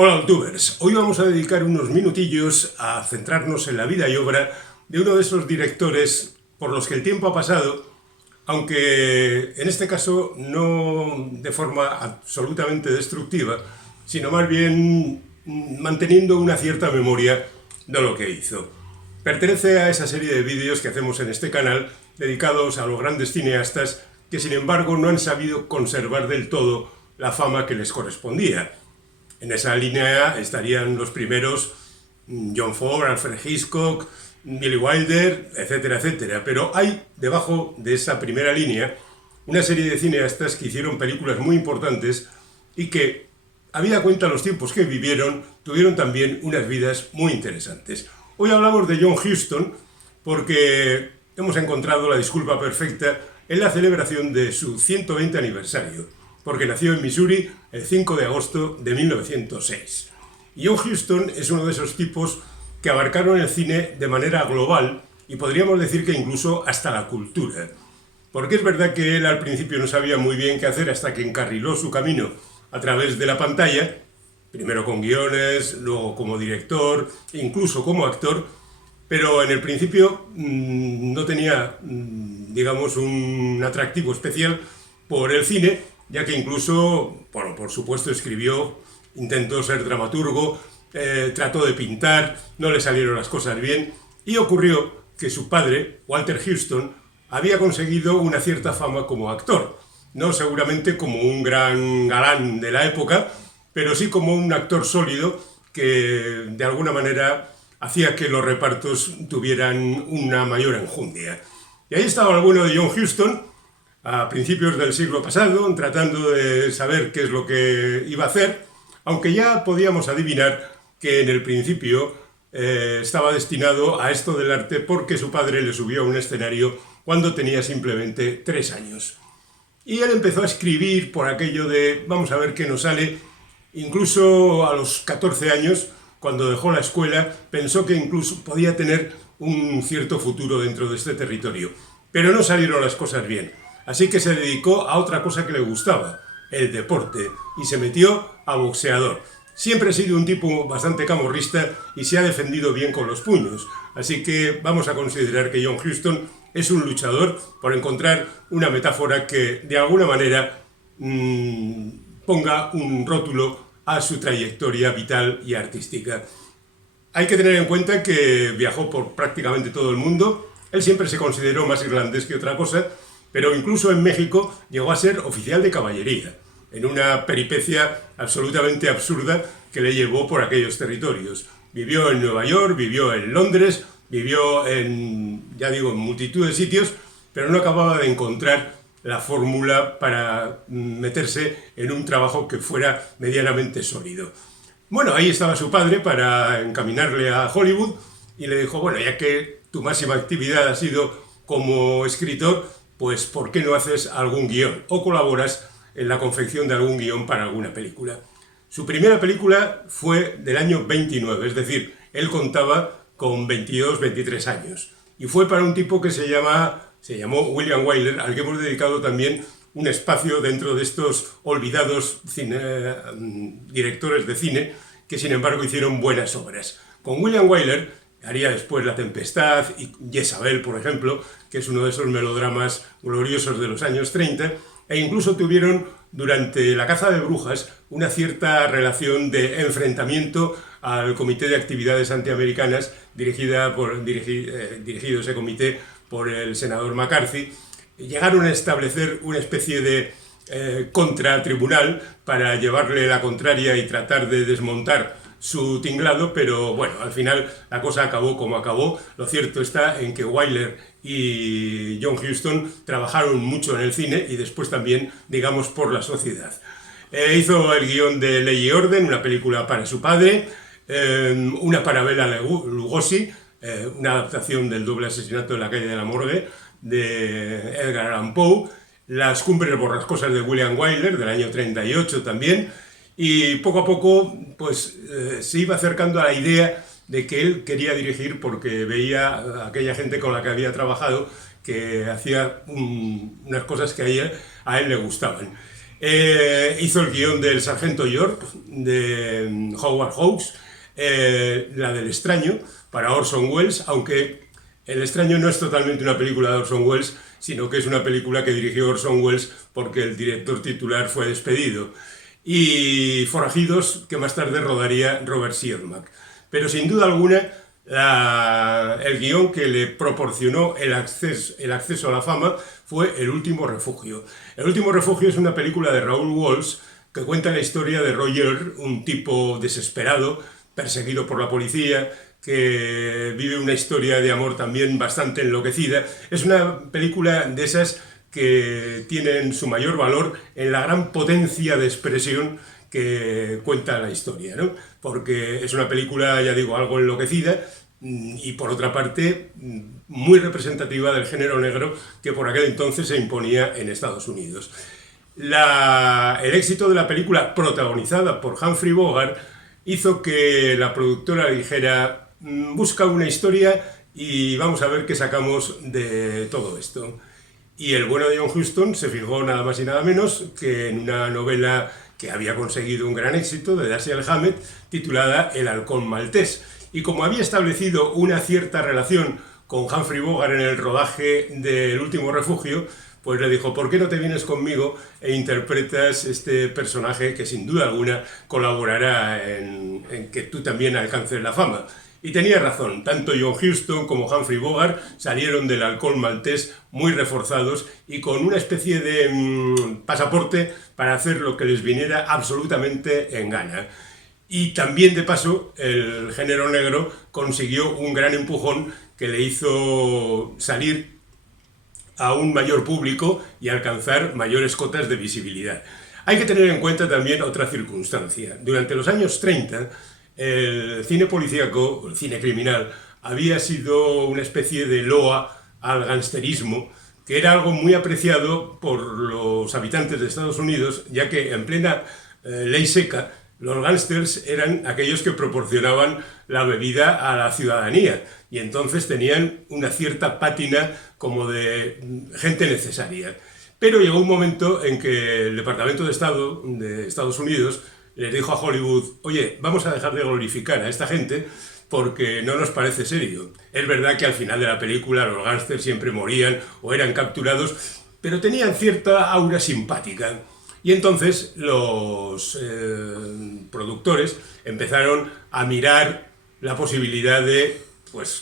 Hola, youtubers. Hoy vamos a dedicar unos minutillos a centrarnos en la vida y obra de uno de esos directores por los que el tiempo ha pasado, aunque en este caso no de forma absolutamente destructiva, sino más bien manteniendo una cierta memoria de lo que hizo. Pertenece a esa serie de vídeos que hacemos en este canal dedicados a los grandes cineastas que sin embargo no han sabido conservar del todo la fama que les correspondía. En esa línea estarían los primeros John Ford, Alfred Hitchcock, Billy Wilder, etcétera, etcétera. Pero hay debajo de esa primera línea una serie de cineastas que hicieron películas muy importantes y que, habida cuenta los tiempos que vivieron, tuvieron también unas vidas muy interesantes. Hoy hablamos de John Huston porque hemos encontrado la disculpa perfecta en la celebración de su 120 aniversario, porque nació en Missouri el 5 de agosto de 1906. Y John Huston es uno de esos tipos que abarcaron el cine de manera global y podríamos decir que incluso hasta la cultura. Porque es verdad que él al principio no sabía muy bien qué hacer hasta que encarriló su camino a través de la pantalla, primero con guiones, luego como director, incluso como actor, pero en el principio no tenía, digamos, un atractivo especial por el cine, ya que incluso, bueno, por supuesto escribió, intentó ser dramaturgo, trató de pintar, no le salieron las cosas bien, y ocurrió que su padre, Walter Huston, había conseguido una cierta fama como actor, no seguramente como un gran galán de la época, pero sí como un actor sólido que de alguna manera hacía que los repartos tuvieran una mayor enjundia. Y ahí estaba el bueno de John Huston, a principios del siglo pasado, tratando de saber qué es lo que iba a hacer, aunque ya podíamos adivinar que en el principio estaba destinado a esto del arte porque su padre le subió a un escenario cuando tenía simplemente 3 años. Y él empezó a escribir por aquello de vamos a ver qué nos sale. Incluso a los 14 años, cuando dejó la escuela, pensó que incluso podía tener un cierto futuro dentro de este territorio. Pero no salieron las cosas bien. Así que se dedicó a otra cosa que le gustaba, el deporte, y se metió a boxeador. Siempre ha sido un tipo bastante camorrista y se ha defendido bien con los puños. Así que vamos a considerar que John Huston es un luchador, por encontrar una metáfora que de alguna manera ponga un rótulo a su trayectoria vital y artística. Hay que tener en cuenta que viajó por prácticamente todo el mundo. Él siempre se consideró más irlandés que otra cosa, pero incluso en México llegó a ser oficial de caballería, en una peripecia absolutamente absurda que le llevó por aquellos territorios. Vivió en Nueva York, vivió en Londres, vivió en, ya digo, en multitud de sitios, pero no acababa de encontrar la fórmula para meterse en un trabajo que fuera medianamente sólido. Bueno, ahí estaba su padre para encaminarle a Hollywood y le dijo, bueno, ya que tu máxima actividad ha sido como escritor, pues ¿por qué no haces algún guión o colaboras en la confección de algún guión para alguna película? Su primera película fue del año 29, es decir, él contaba con 22, 23 años. Y fue para un tipo que se llamó William Wyler, al que hemos dedicado también un espacio dentro de estos olvidados directores de cine que sin embargo hicieron buenas obras. Con William Wyler haría después La Tempestad y Jezabel, por ejemplo, que es uno de esos melodramas gloriosos de los años 30, e incluso tuvieron durante La caza de brujas una cierta relación de enfrentamiento al Comité de Actividades Antiamericanas dirigido ese comité por el senador McCarthy. Llegaron a establecer una especie de contratribunal para llevarle la contraria y tratar de desmontar su tinglado, pero bueno, al final la cosa acabó como acabó. Lo cierto está en que Wyler y John Huston trabajaron mucho en el cine y después también, digamos, por la sociedad. Hizo el guión de Ley y Orden, una película para su padre, una para Bela Lugosi, una adaptación del doble asesinato en la calle de la Morgue de Edgar Allan Poe, Las cumbres borrascosas de William Wyler del año 38 también, y poco a poco pues se iba acercando a la idea de que él quería dirigir porque veía a aquella gente con la que había trabajado que hacía unas cosas que a él le gustaban. Hizo el guión del Sargento York, de Howard Hawks, la del Extraño, para Orson Welles, aunque El Extraño no es totalmente una película de Orson Welles, sino que es una película que dirigió Orson Welles porque el director titular fue despedido. Y Forajidos, que más tarde rodaría Robert Siodmak. Pero sin duda alguna, el guión que le proporcionó el acceso a la fama fue El Último Refugio. El Último Refugio es una película de Raoul Walsh que cuenta la historia de Roger, un tipo desesperado, perseguido por la policía, que vive una historia de amor también bastante enloquecida. Es una película de esas que tienen su mayor valor en la gran potencia de expresión que cuenta la historia, ¿no? Porque es una película, ya digo, algo enloquecida y por otra parte muy representativa del género negro que por aquel entonces se imponía en Estados Unidos. El éxito de la película, protagonizada por Humphrey Bogart, hizo que la productora dijera: busca una historia y vamos a ver qué sacamos de todo esto. Y el bueno de John Huston se fijó nada más y nada menos que en una novela que había conseguido un gran éxito de Dashiell Hammett, titulada El Halcón Maltés. Y como había establecido una cierta relación con Humphrey Bogart en el rodaje del Último Refugio, pues le dijo: ¿por qué no te vienes conmigo e interpretas este personaje que sin duda alguna colaborará en que tú también alcances la fama? Y tenía razón, tanto John Huston como Humphrey Bogart salieron del Halcón Maltés muy reforzados y con una especie de pasaporte para hacer lo que les viniera absolutamente en gana. Y también, de paso, el género negro consiguió un gran empujón que le hizo salir a un mayor público y alcanzar mayores cotas de visibilidad. Hay que tener en cuenta también otra circunstancia. Durante los años 30, el cine policíaco, el cine criminal, había sido una especie de loa al gangsterismo, que era algo muy apreciado por los habitantes de Estados Unidos, ya que en plena ley seca, los gángsters eran aquellos que proporcionaban la bebida a la ciudadanía y entonces tenían una cierta pátina como de gente necesaria. Pero llegó un momento en que el Departamento de Estado de Estados Unidos les dijo a Hollywood: oye, vamos a dejar de glorificar a esta gente porque no nos parece serio. Es verdad que al final de la película los gángsters siempre morían o eran capturados, pero tenían cierta aura simpática. Y entonces los productores empezaron a mirar la posibilidad de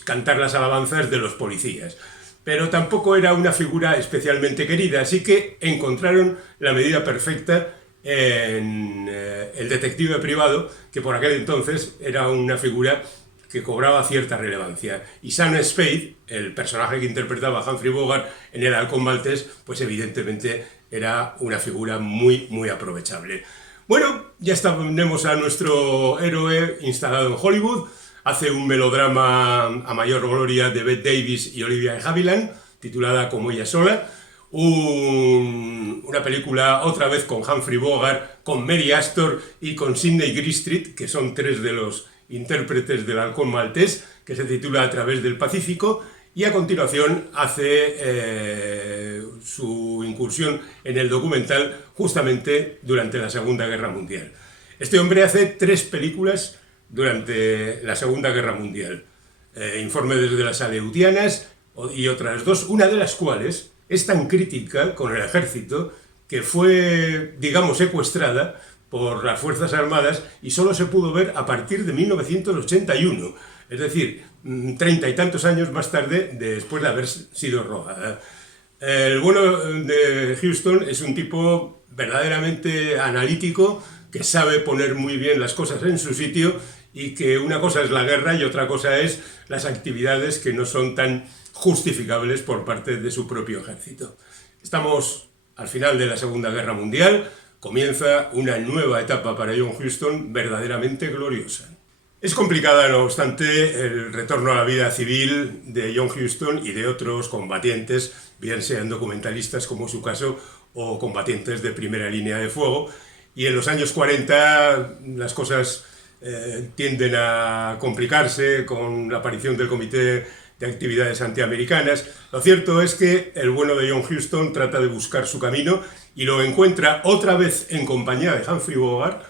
cantar las alabanzas de los policías. Pero tampoco era una figura especialmente querida, así que encontraron la medida perfecta en el detective privado, que por aquel entonces era una figura que cobraba cierta relevancia. Y Sam Spade, el personaje que interpretaba Humphrey Bogart en El Halcón Maltés, pues evidentemente era una figura muy, muy aprovechable. Bueno, ya tenemos a nuestro héroe instalado en Hollywood. Hace un melodrama a mayor gloria de Bette Davis y Olivia Havilland, titulada Como ella sola. Una película otra vez con Humphrey Bogart, con Mary Astor y con Sidney Greenstreet, que son tres de los intérpretes del Halcón Maltés, que se titula A través del Pacífico, y a continuación hace su incursión en el documental justamente durante la Segunda Guerra Mundial. Este hombre hace 3 películas durante la Segunda Guerra Mundial. Informe desde las Aleutianas y otras 2, una de las cuales es tan crítica con el ejército que fue, digamos, secuestrada por las Fuerzas Armadas y solo se pudo ver a partir de 1981, es decir, 30 y tantos años más tarde después de haber sido rodada. El bueno de Huston es un tipo verdaderamente analítico, que sabe poner muy bien las cosas en su sitio y que una cosa es la guerra y otra cosa es las actividades que no son tan justificables por parte de su propio ejército. Estamos al final de la Segunda Guerra Mundial, comienza una nueva etapa para John Huston verdaderamente gloriosa. Es complicada, no obstante, el retorno a la vida civil de John Huston y de otros combatientes, bien sean documentalistas como su caso o combatientes de primera línea de fuego. Y en los años 40 las cosas tienden a complicarse con la aparición del Comité de Actividades Antiamericanas. Lo cierto es que el bueno de John Huston trata de buscar su camino y lo encuentra otra vez en compañía de Humphrey Bogart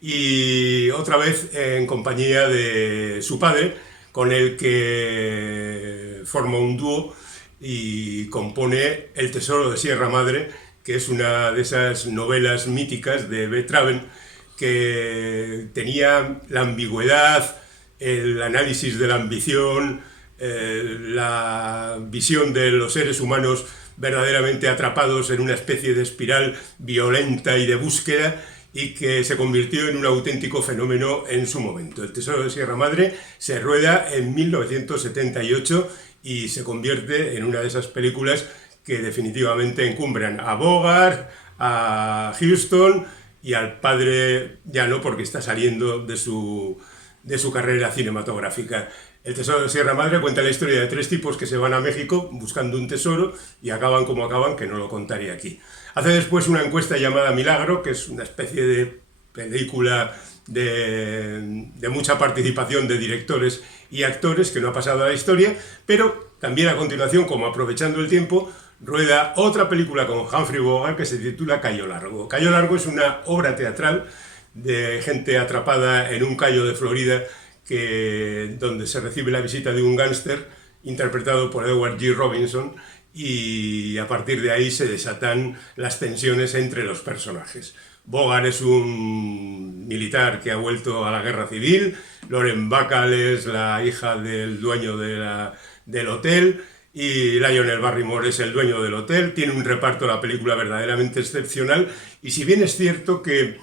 y otra vez en compañía de su padre, con el que forma un dúo y compone El tesoro de Sierra Madre, que es una de esas novelas míticas de B. Traven, que tenía la ambigüedad, el análisis de la ambición, la visión de los seres humanos verdaderamente atrapados en una especie de espiral violenta y de búsqueda, y que se convirtió en un auténtico fenómeno en su momento. El tesoro de Sierra Madre se rueda en 1978 y se convierte en una de esas películas que definitivamente encumbran a Bogart, a Huston y al padre, ya no, porque está saliendo de su carrera cinematográfica. El tesoro de Sierra Madre cuenta la historia de tres tipos que se van a México buscando un tesoro y acaban como acaban, que no lo contaré aquí. Hace después una encuesta llamada Milagro, que es una especie de película de mucha participación de directores y actores que no ha pasado a la historia, pero también a continuación, como aprovechando el tiempo, rueda otra película con Humphrey Bogart que se titula Cayo Largo. Cayo Largo es una obra teatral de gente atrapada en un cayo de Florida donde se recibe la visita de un gángster interpretado por Edward G. Robinson, y a partir de ahí se desatan las tensiones entre los personajes. Bogart es un militar que ha vuelto a la guerra civil, Lauren Bacall es la hija del dueño del hotel, y Lionel Barrymore es el dueño del hotel. Tiene un reparto la película verdaderamente excepcional, y si bien es cierto que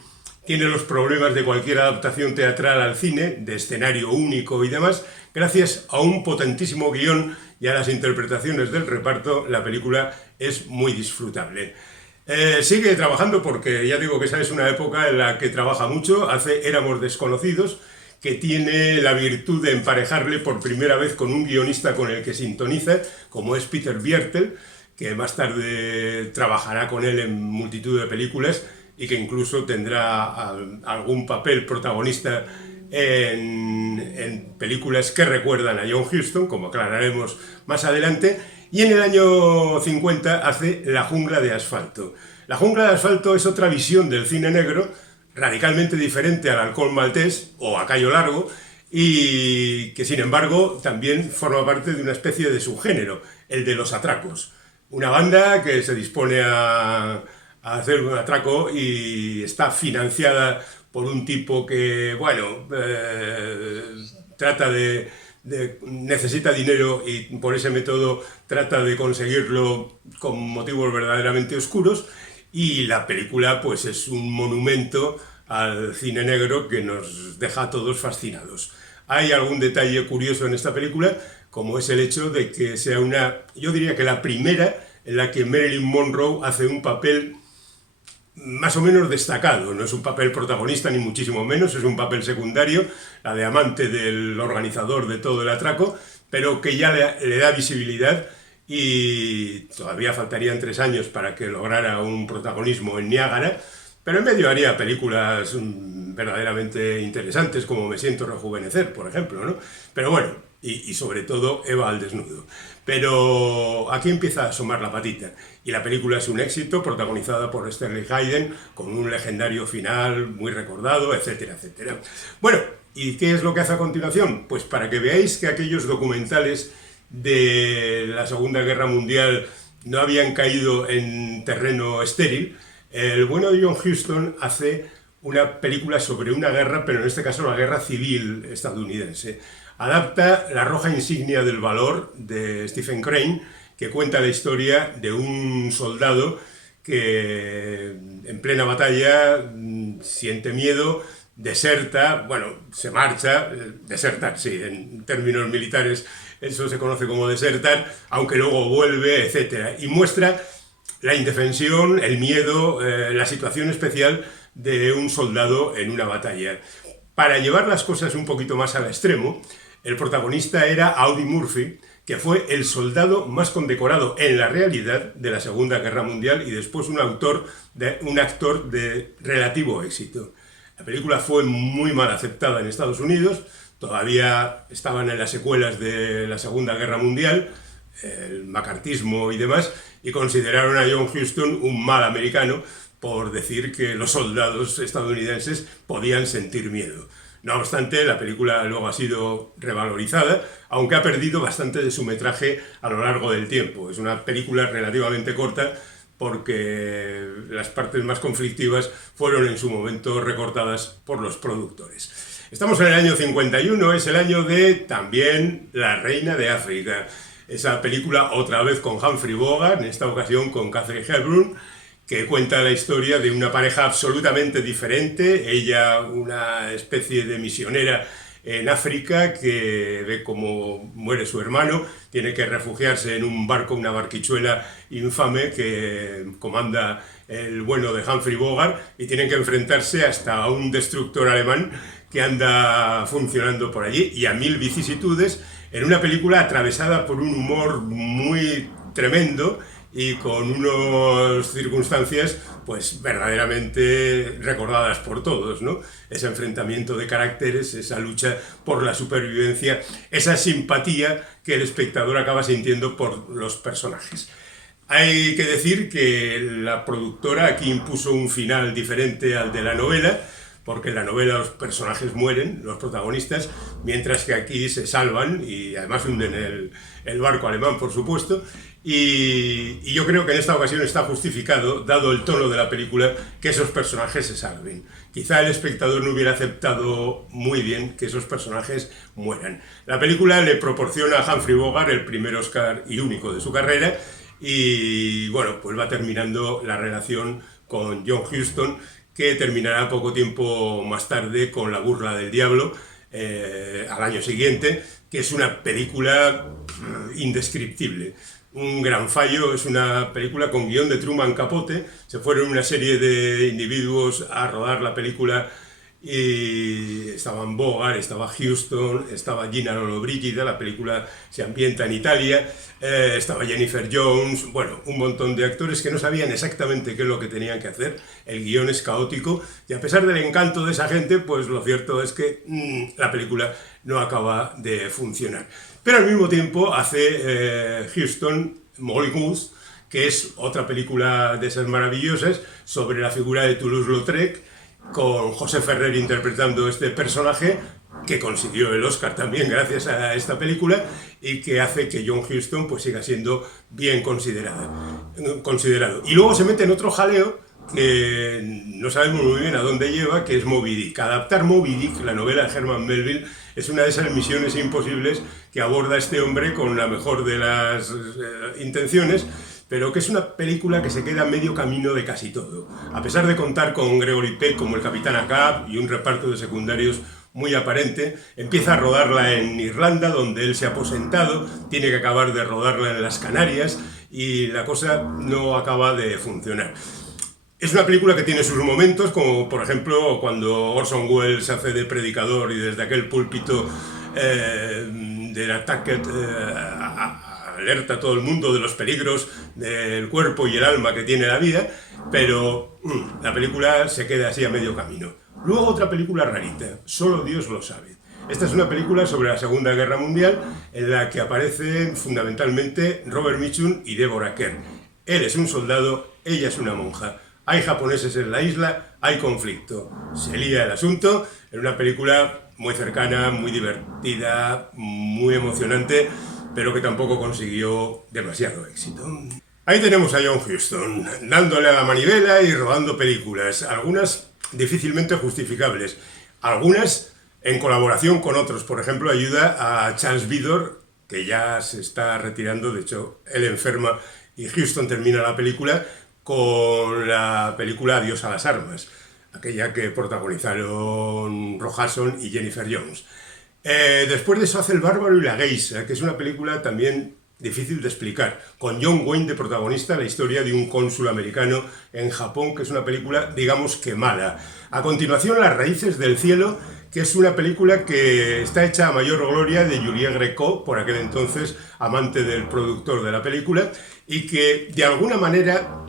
tiene los problemas de cualquier adaptación teatral al cine, de escenario único y demás, gracias a un potentísimo guión y a las interpretaciones del reparto, la película es muy disfrutable. Sigue trabajando porque ya digo que esa es una época en la que trabaja mucho. Hace Éramos desconocidos, que tiene la virtud de emparejarle por primera vez con un guionista con el que sintoniza, como es Peter Biertel, que más tarde trabajará con él en multitud de películas y que incluso tendrá algún papel protagonista en películas que recuerdan a John Huston, como aclararemos más adelante. Y en el año 50 hace La jungla de asfalto. La jungla de asfalto es otra visión del cine negro, radicalmente diferente al Halcón Maltés o a Cayo Largo, y que sin embargo también forma parte de una especie de subgénero, el de los atracos. Una banda que se dispone a hacer un atraco y está financiada por un tipo que, bueno, necesita dinero y por ese método trata de conseguirlo con motivos verdaderamente oscuros, y la película pues es un monumento al cine negro que nos deja a todos fascinados. Hay algún detalle curioso en esta película, como es el hecho de que sea yo diría que la primera en la que Marilyn Monroe hace un papel más o menos destacado. No es un papel protagonista ni muchísimo menos, es un papel secundario, la de amante del organizador de todo el atraco, pero que ya le da visibilidad, y todavía faltarían 3 años para que lograra un protagonismo en Niágara, pero en medio haría películas verdaderamente interesantes, como Me siento rejuvenecer, por ejemplo, ¿no? Pero bueno, y sobre todo Eva al desnudo. Pero aquí empieza a asomar la patita, y la película es un éxito, protagonizada por Sterling Hayden, con un legendario final muy recordado, etcétera, etcétera. Bueno, ¿y qué es lo que hace a continuación? Pues para que veáis que aquellos documentales de la Segunda Guerra Mundial no habían caído en terreno estéril, el bueno de John Huston hace una película sobre una guerra, pero en este caso la guerra civil estadounidense. Adapta La roja insignia del valor de Stephen Crane, que cuenta la historia de un soldado que en plena batalla siente miedo, deserta, bueno, se marcha, desertar, sí, en términos militares eso se conoce como desertar, aunque luego vuelve, etc. Y muestra la indefensión, el miedo, la situación especial de un soldado en una batalla. Para llevar las cosas un poquito más al extremo, el protagonista era Audie Murphy, que fue el soldado más condecorado en la realidad de la Segunda Guerra Mundial y después un actor de relativo éxito. La película fue muy mal aceptada en Estados Unidos, todavía estaban en las secuelas de la Segunda Guerra Mundial, el macartismo y demás, y consideraron a John Huston un mal americano por decir que los soldados estadounidenses podían sentir miedo. No obstante, la película luego ha sido revalorizada, aunque ha perdido bastante de su metraje a lo largo del tiempo. Es una película relativamente corta porque las partes más conflictivas fueron en su momento recortadas por los productores. Estamos en el año 51, es el año de también La Reina de África. Esa película otra vez con Humphrey Bogart, en esta ocasión con Katharine Hepburn, que cuenta la historia de una pareja absolutamente diferente, ella una especie de misionera en África que ve cómo muere su hermano, tiene que refugiarse en un barco, una barquichuela infame que comanda el bueno de Humphrey Bogart, y tienen que enfrentarse hasta a un destructor alemán que anda funcionando por allí, y a mil vicisitudes, en una película atravesada por un humor muy tremendo y con unas circunstancias pues verdaderamente recordadas por todos, ¿no? Ese enfrentamiento de caracteres, esa lucha por la supervivencia, esa simpatía que el espectador acaba sintiendo por los personajes. Hay que decir que la productora aquí impuso un final diferente al de la novela, porque en la novela los personajes mueren, los protagonistas, mientras que aquí se salvan y además hunden el barco alemán, por supuesto. Y yo creo que en esta ocasión está justificado, dado el tono de la película, que esos personajes se salven. Quizá el espectador no hubiera aceptado muy bien que esos personajes mueran. La película le proporciona a Humphrey Bogart el primer Oscar y único de su carrera, y bueno, pues va terminando la relación con John Huston, que terminará poco tiempo más tarde con La burla del diablo, al año siguiente, que es una película indescriptible. Un gran fallo, es una película con guión de Truman Capote. Se fueron una serie de individuos a rodar la película y estaban Bogart, estaba Huston, estaba Gina Lollobrigida, la película se ambienta en Italia, estaba Jennifer Jones, bueno, un montón de actores que no sabían exactamente qué es lo que tenían que hacer. El guión es caótico y a pesar del encanto de esa gente, pues lo cierto es que la película no acaba de funcionar. Pero al mismo tiempo hace Huston Molly Goose, que es otra película de esas maravillosas sobre la figura de Toulouse-Lautrec, con José Ferrer interpretando este personaje, que consiguió el Oscar también gracias a esta película, y que hace que John Huston pues siga siendo bien considerado. Y luego se mete en otro jaleo que no sabemos muy bien a dónde lleva, que es Moby Dick. Adaptar Moby Dick, la novela de Herman Melville, es una de esas misiones imposibles que aborda este hombre con la mejor de las intenciones, pero que es una película que se queda a medio camino de casi todo. A pesar de contar con Gregory Peck como el Capitán Ahab y un reparto de secundarios muy aparente, empieza a rodarla en Irlanda, donde él se ha aposentado, tiene que acabar de rodarla en las Canarias y la cosa no acaba de funcionar. Es una película que tiene sus momentos, como por ejemplo cuando Orson Welles hace de predicador y desde aquel púlpito del ataque alerta a todo el mundo de los peligros del cuerpo y el alma que tiene la vida, pero la película se queda así a medio camino. Luego otra película rarita, Solo Dios lo sabe. Esta es una película sobre la Segunda Guerra Mundial en la que aparecen fundamentalmente Robert Mitchum y Deborah Kerr. Él es un soldado, ella es una monja. Hay japoneses en la isla, hay conflicto. Se lía el asunto en una película muy cercana, muy divertida, muy emocionante, pero que tampoco consiguió demasiado éxito. Ahí tenemos a John Huston, dándole a la manivela y rodando películas, algunas difícilmente justificables, algunas en colaboración con otros. Por ejemplo, ayuda a Charles Vidor, que ya se está retirando, de hecho, él enferma y Huston termina la película con la película Adiós a las armas, aquella que protagonizaron Rojason y Jennifer Jones. Después de eso hace El bárbaro y la geisha, que es una película también difícil de explicar, con John Wayne de protagonista, la historia de un cónsul americano en Japón, que es una película, digamos que mala. A continuación, Las raíces del cielo, que es una película que está hecha a mayor gloria de Julien Greco, por aquel entonces amante del productor de la película, y que de alguna manera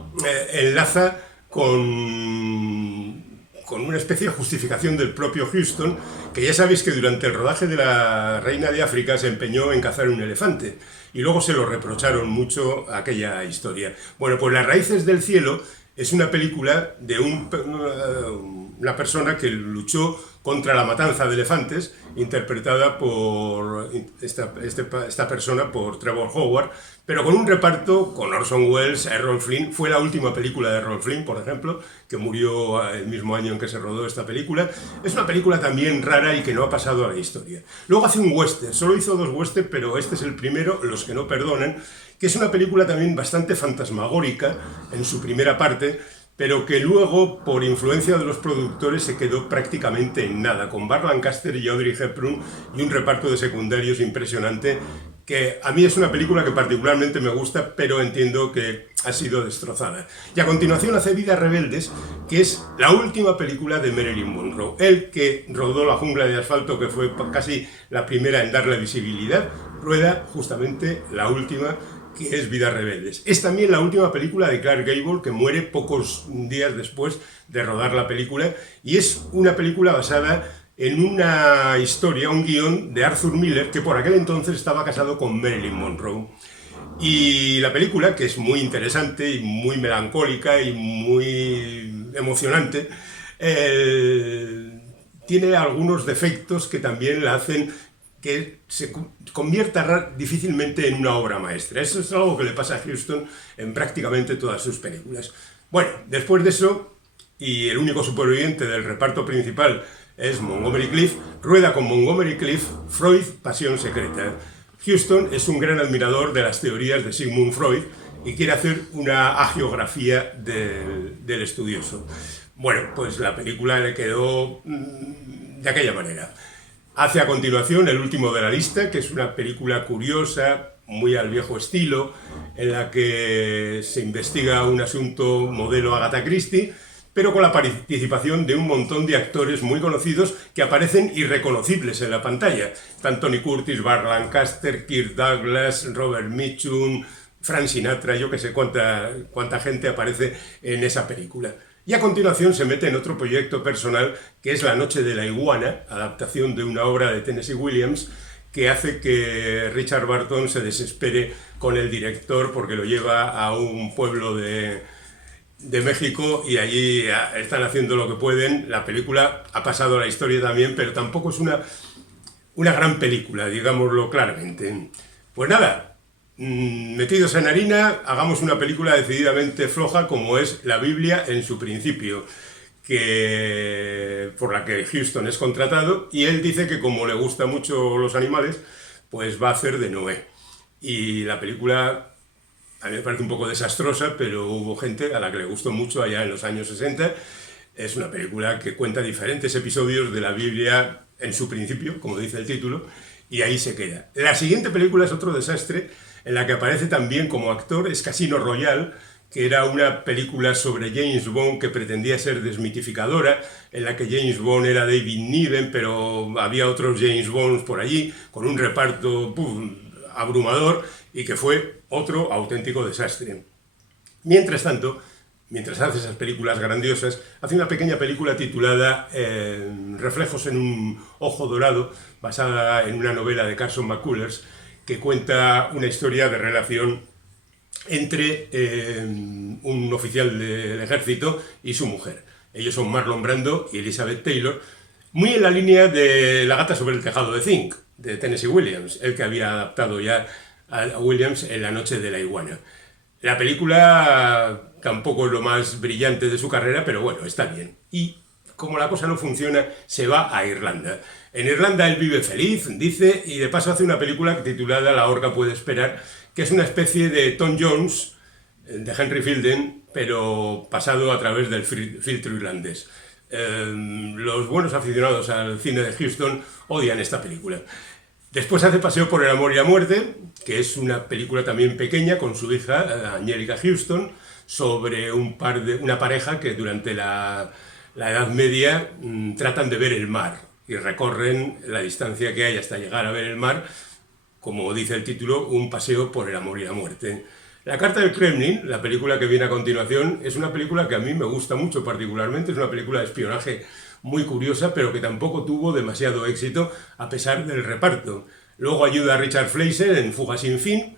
enlaza con con una especie de justificación del propio Huston, que ya sabéis que durante el rodaje de La Reina de África se empeñó en cazar un elefante y luego se lo reprocharon mucho aquella historia. Bueno, pues Las raíces del cielo es una película de una persona que luchó contra la matanza de elefantes, interpretada por esta persona, por Trevor Howard, pero con un reparto con Orson Welles, Errol Flynn. Fue la última película de Errol Flynn, por ejemplo, que murió el mismo año en que se rodó esta película. Es una película también rara y que no ha pasado a la historia. Luego hace un western, solo hizo 2 westerns, pero este es el primero, Los que no perdonan, que es una película también bastante fantasmagórica en su primera parte, pero que luego, por influencia de los productores, se quedó prácticamente en nada, con Burt Lancaster y Audrey Hepburn y un reparto de secundarios impresionante, que a mí es una película que particularmente me gusta, pero entiendo que ha sido destrozada. Y a continuación hace Vidas rebeldes, que es la última película de Marilyn Monroe. El que rodó La jungla de asfalto, que fue casi la primera en darle visibilidad, rueda justamente la última, que es Vidas rebeldes. Es también la última película de Clark Gable, que muere pocos días después de rodar la película, y es una película basada en una historia, un guión de Arthur Miller, que por aquel entonces estaba casado con Marilyn Monroe. Y la película, que es muy interesante y muy melancólica y muy emocionante, tiene algunos defectos que también la hacen que se convierta difícilmente en una obra maestra. Eso es algo que le pasa a Huston en prácticamente todas sus películas. Bueno, después de eso, y el único superviviente del reparto principal es Montgomery Clift, rueda con Montgomery Clift Freud, Pasión secreta. Huston es un gran admirador de las teorías de Sigmund Freud y quiere hacer una hagiografía del estudioso. Bueno, pues la película le quedó de aquella manera. Hace a continuación El último de la lista, que es una película curiosa, muy al viejo estilo, en la que se investiga un asunto modelo Agatha Christie, pero con la participación de un montón de actores muy conocidos que aparecen irreconocibles en la pantalla. Están Tony Curtis, Burt Lancaster, Kirk Douglas, Robert Mitchum, Frank Sinatra, yo que sé cuánta gente aparece en esa película. Y a continuación se mete en otro proyecto personal, que es La noche de la iguana, adaptación de una obra de Tennessee Williams, que hace que Richard Burton se desespere con el director porque lo lleva a un pueblo de México y allí están haciendo lo que pueden. La película ha pasado a la historia también, pero tampoco es una gran película, digámoslo claramente. Pues nada, metidos en harina, hagamos una película decididamente floja como es La Biblia en su principio, por la que Huston es contratado, y él dice que como le gustan mucho los animales, pues va a hacer de Noé. Y la película a mí me parece un poco desastrosa, pero hubo gente a la que le gustó mucho allá en los años 60. Es una película que cuenta diferentes episodios de la Biblia en su principio, como dice el título, y ahí se queda. La siguiente película es otro desastre, en la que aparece también como actor, es Casino Royale, que era una película sobre James Bond que pretendía ser desmitificadora, en la que James Bond era David Niven, pero había otros James Bonds por allí, con un reparto abrumador, y que fue otro auténtico desastre. Mientras tanto, mientras hace esas películas grandiosas, hace una pequeña película titulada Reflejos en un ojo dorado, basada en una novela de Carson McCullers, que cuenta una historia de relación entre un oficial del ejército y su mujer. Ellos son Marlon Brando y Elizabeth Taylor, muy en la línea de La gata sobre el tejado de zinc, de Tennessee Williams, el que había adaptado ya a Williams en La noche de la iguana. La película tampoco es lo más brillante de su carrera, pero bueno, está bien. Y como la cosa no funciona, se va a Irlanda. En Irlanda él vive feliz, dice, y de paso hace una película titulada La horca puede esperar, que es una especie de Tom Jones, de Henry Fielden, pero pasado a través del filtro irlandés. Los buenos aficionados al cine de Huston odian esta película. Después hace Paseo por el amor y la muerte, que es una película también pequeña con su hija, Angelica Huston, sobre una pareja que durante la Edad Media tratan de ver el mar y recorren la distancia que hay hasta llegar a ver el mar, como dice el título, un paseo por el amor y la muerte. La Carta del Kremlin, la película que viene a continuación, es una película que a mí me gusta mucho particularmente, es una película de espionaje muy curiosa, pero que tampoco tuvo demasiado éxito a pesar del reparto. Luego ayuda a Richard Fleischer en Fuga sin fin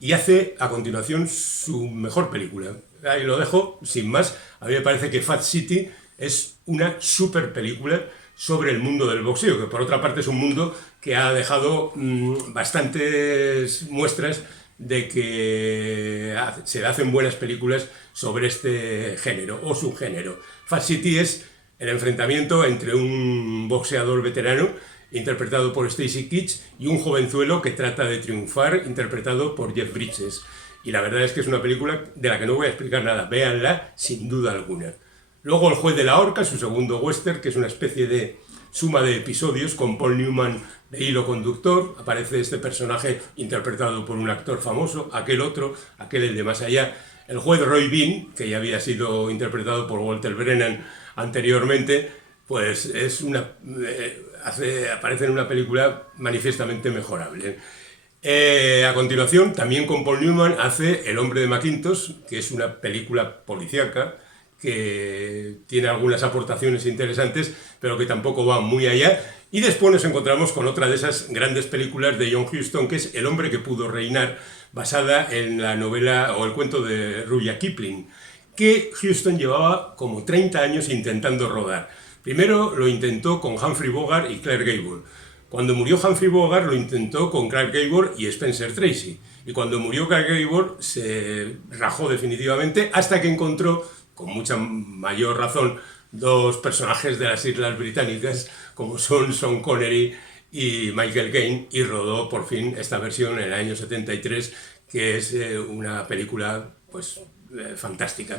y hace a continuación su mejor película. Ahí lo dejo, sin más. A mí me parece que Fat City es una super película sobre el mundo del boxeo, que por otra parte es un mundo que ha dejado bastantes muestras de que se hacen buenas películas sobre este género o subgénero. Fat City es el enfrentamiento entre un boxeador veterano interpretado por Stacy Keach y un jovenzuelo que trata de triunfar interpretado por Jeff Bridges. Y la verdad es que es una película de la que no voy a explicar nada, véanla sin duda alguna. Luego El juez de la horca, su segundo western, que es una especie de suma de episodios con Paul Newman de hilo conductor. Aparece este personaje interpretado por un actor famoso, aquel otro, aquel el de más allá. El juez Roy Bean, que ya había sido interpretado por Walter Brennan anteriormente, pues es aparece en una película manifiestamente mejorable. A continuación, también con Paul Newman, hace El hombre de Macintosh, que es una película policíaca que tiene algunas aportaciones interesantes, pero que tampoco va muy allá. Y después nos encontramos con otra de esas grandes películas de John Huston, que es El hombre que pudo reinar, basada en la novela o el cuento de Rudyard Kipling, que Huston llevaba como 30 años intentando rodar. Primero lo intentó con Humphrey Bogart y Clark Gable. Cuando murió Humphrey Bogart lo intentó con Clark Gable y Spencer Tracy. Y cuando murió Clark Gable se rajó definitivamente hasta que encontró, con mucha mayor razón, dos personajes de las Islas Británicas como son Sean Connery y Michael Caine, y rodó por fin esta versión en el año 73, que es una película pues fantástica.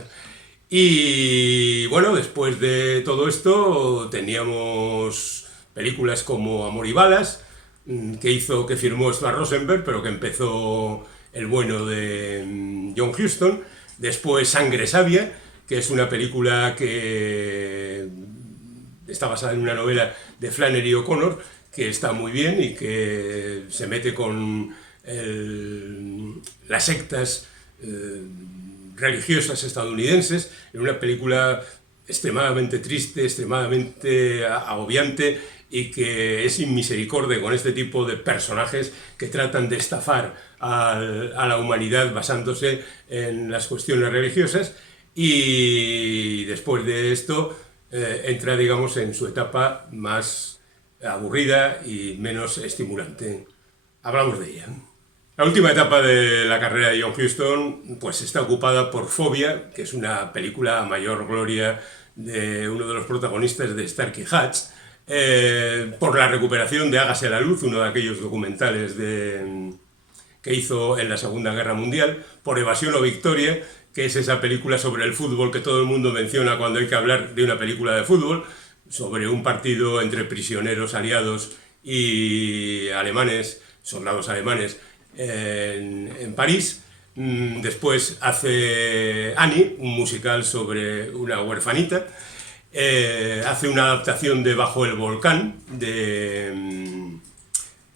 Y bueno, después de todo esto teníamos películas como Amor y balas, que firmó Stuart Rosenberg, pero que empezó el bueno de John Huston. Después Sangre Sabia, que es una película que está basada en una novela de Flannery O'Connor, que está muy bien y que se mete con las sectas religiosas estadounidenses, en una película extremadamente triste, extremadamente agobiante, y que es sin misericordia con este tipo de personajes que tratan de estafar a la humanidad basándose en las cuestiones religiosas. Y después de esto entra, digamos, en su etapa más aburrida y menos estimulante. Hablamos de ella. La última etapa de la carrera de John Huston pues está ocupada por Fobia, que es una película a mayor gloria de uno de los protagonistas de Starkey Hatch, por la recuperación de Hágase la luz, uno de aquellos documentales que hizo en la Segunda Guerra Mundial, por Evasión o Victoria, que es esa película sobre el fútbol que todo el mundo menciona cuando hay que hablar de una película de fútbol, sobre un partido entre prisioneros aliados y alemanes, soldados alemanes, en París. Después hace Annie, un musical sobre una huerfanita. Hace una adaptación de Bajo el volcán,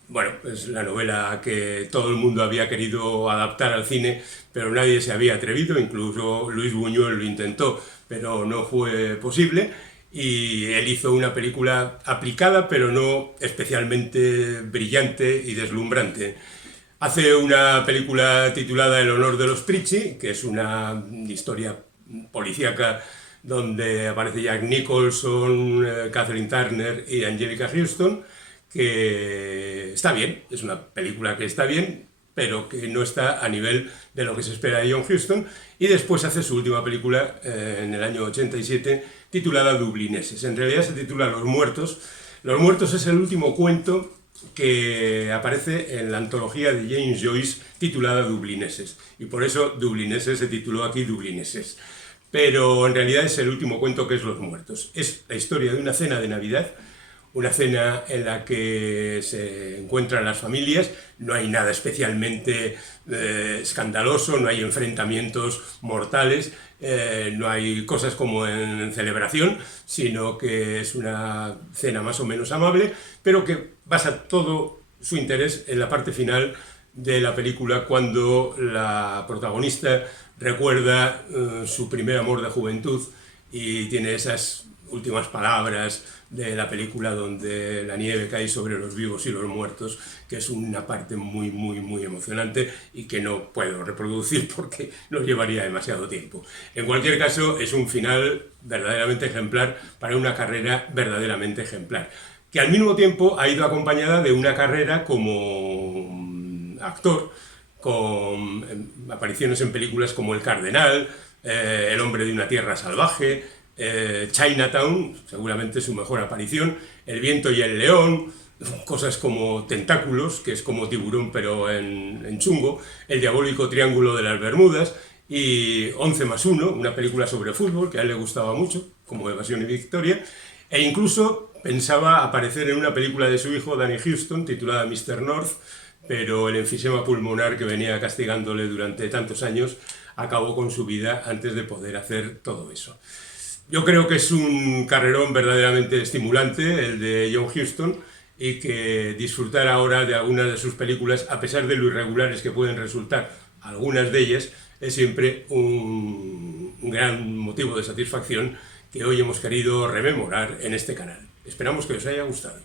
bueno, es la novela que todo el mundo había querido adaptar al cine, pero nadie se había atrevido, incluso Luis Buñuel lo intentó, pero no fue posible. Y él hizo una película aplicada, pero no especialmente brillante y deslumbrante. Hace una película titulada El honor de los Pritchie, que es una historia policíaca donde aparece Jack Nicholson, Catherine Turner y Angelica Houston, que está bien, es una película que está bien, pero que no está a nivel de lo que se espera de John Huston. Y después hace su última película en el año 87, titulada Dublineses. En realidad se titula Los muertos. Los muertos es el último cuento que aparece en la antología de James Joyce titulada Dublineses, y por eso Dublineses se tituló aquí Dublineses. Pero en realidad es el último cuento, que es Los muertos. Es la historia de una cena de Navidad, una cena en la que se encuentran las familias. No hay nada especialmente escandaloso, no hay enfrentamientos mortales, no hay cosas como en Celebración, sino que es una cena más o menos amable, pero que basa todo su interés en la parte final de la película cuando la protagonista recuerda su primer amor de juventud y tiene esas últimas palabras de la película donde la nieve cae sobre los vivos y los muertos, que es una parte muy, muy, muy emocionante y que no puedo reproducir porque nos llevaría demasiado tiempo. En cualquier caso, es un final verdaderamente ejemplar para una carrera verdaderamente ejemplar, que al mismo tiempo ha ido acompañada de una carrera como actor, con apariciones en películas como El Cardenal, El hombre de una tierra salvaje, Chinatown, seguramente su mejor aparición, El viento y el león, cosas como Tentáculos, que es como Tiburón pero en chungo, El diabólico triángulo de las Bermudas y 11+1, una película sobre fútbol que a él le gustaba mucho, como Evasión y Victoria, e incluso pensaba aparecer en una película de su hijo, Danny Huston, titulada Mr. North, pero el enfisema pulmonar que venía castigándole durante tantos años acabó con su vida antes de poder hacer todo eso. Yo creo que es un carrerón verdaderamente estimulante el de John Huston y que disfrutar ahora de algunas de sus películas, a pesar de lo irregulares que pueden resultar algunas de ellas, es siempre un gran motivo de satisfacción que hoy hemos querido rememorar en este canal. Esperamos que os haya gustado.